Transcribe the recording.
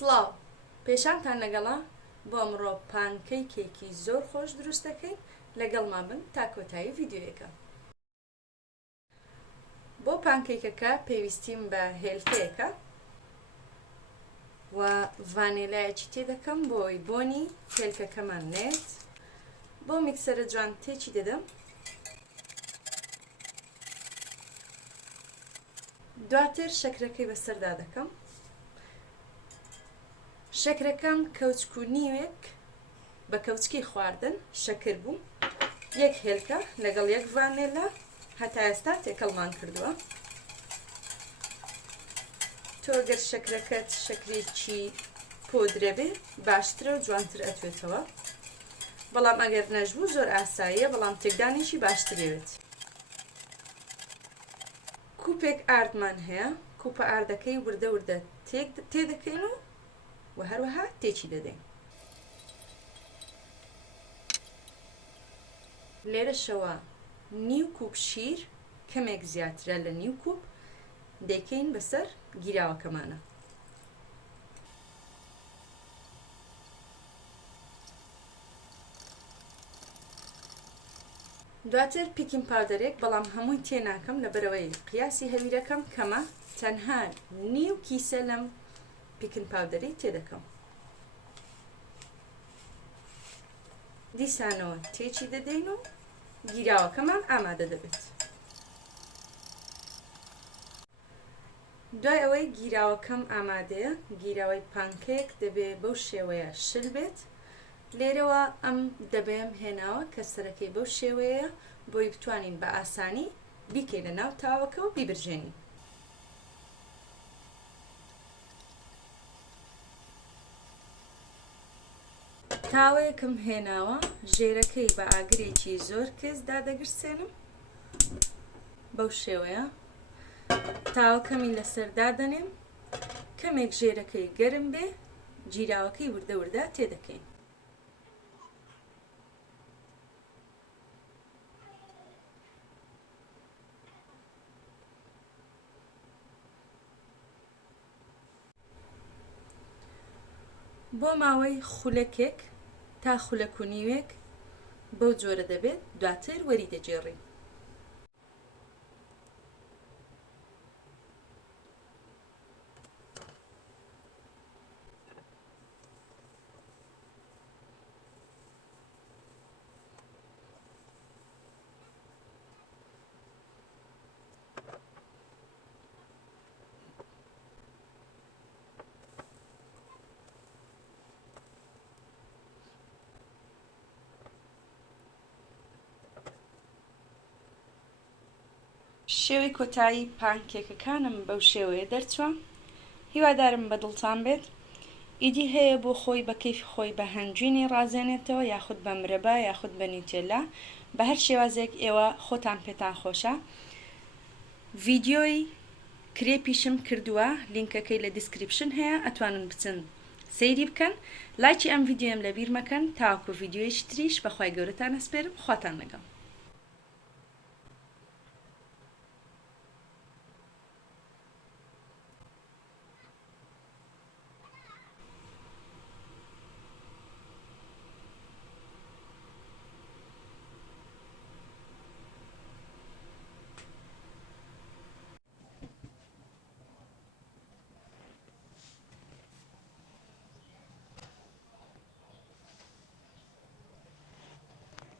سڵاو پێشانتان لەگەڵا بۆ ئەمڕۆ پانکەیکێکی زۆر خۆش دروست دەکەین لەگەڵمان بن تا کۆتایی ڤیدیۆیەکە. بۆ پانکەیکەکە پێویستیم بە هێلکەیەکە و ڤانێلایەکی تێدەکەم بۆی بۆنی هێلکەکەمان نێت. بۆ میکسەرە جوان تێکی دەدەم. دواتر شەکرەکەی بەسەردا دەکەم. شەکرەکەم کەوچک و نیوێک بە کەوچکی خواردن شەکر بوو، یەک هێلکە لەگەڵ یەک ڤانێلا هەتا ئێستا تێکەڵمان کردووە. تۆ گەر شەکرەکەت شەکرێکی پۆدرە بێ باشترە و جوانتر ئەتوێتەوە، بەڵام ئەگەر نەژبوو زۆر ئاساییە، بەڵام تێکدانێکی باشترێت. کوپێک ئاردمان هەیە، کوپە ئاردەکەی وردە وردە تێدەکەین و هەروەها تێکی دەدەین. لێرەشەوە نیو کوب شیر کەمێک زیاترە لە نیو کوب دەیکەین بەسەر گیراوەکەمانە. دواتر پیکین پاودەرێک، بەڵام هەمووی تێ ناکەم لەبەرەوەی قیاسی هەویرەکەم کەمە، تەنها نیو کیسە لەم پیکن پاودەری تێدەکەم. دیسانەوە تێکی دەدەین و گیراوەکەمان ئامادە دەبێت. دوای ئەوەی گیراوەکەم ئامادەیە، گیراوەی پانکێک دەبێ بەو شێوەیە شل بێت. لێرەوە ئەم دەبێم هێناوە کە سەرەکەی بەو شێوەیە بۆی بتوانین بە ئاسانی بیکەینە ناو تاوەکە و بیبرژێنین. تاوەیەکم هێناوە، ژێرەکەی بە ئاگرێکی زۆر کەس دادەگرسێنم بەو شێوەیە. تاوەکەمی لەسەردا دەنێم، کەمێک ژێرەکەی گەرم بێ، جیراوەکەی وردە وردە تێدەکەین. بۆ ماوەی خولەکێک تا خولەک و نیوێک بەو جۆرە دەبێت، دواتر وەری دەجێڕین. شێوەی کۆتایی پانکێکەکانم بەو شێوەیە دەرچووە. هیوادارم بەدڵتان بێت. ئیدی هەیە بۆ خۆی بە کەیفی خۆی بە هەنجوینی ڕازێنێتەوە، یاخود بە مرەبا یاخود بە نیوتێلا، بە هەر شێوازێک ئێوە خۆتان پێتان خۆشە. ڤیدیۆی کرێپیشم کردووە، لینکەکەی لە دیسکریپشن هەیە، ئەتوانن بچن سەیری بکەن. لایکی ئەم ڤیدیۆم لەبیر مەکەن. تاوەکو ڤیدیۆیەکی تریش بەخوای گەورەتان ئەسپێرم. خواتان لەگەڵ.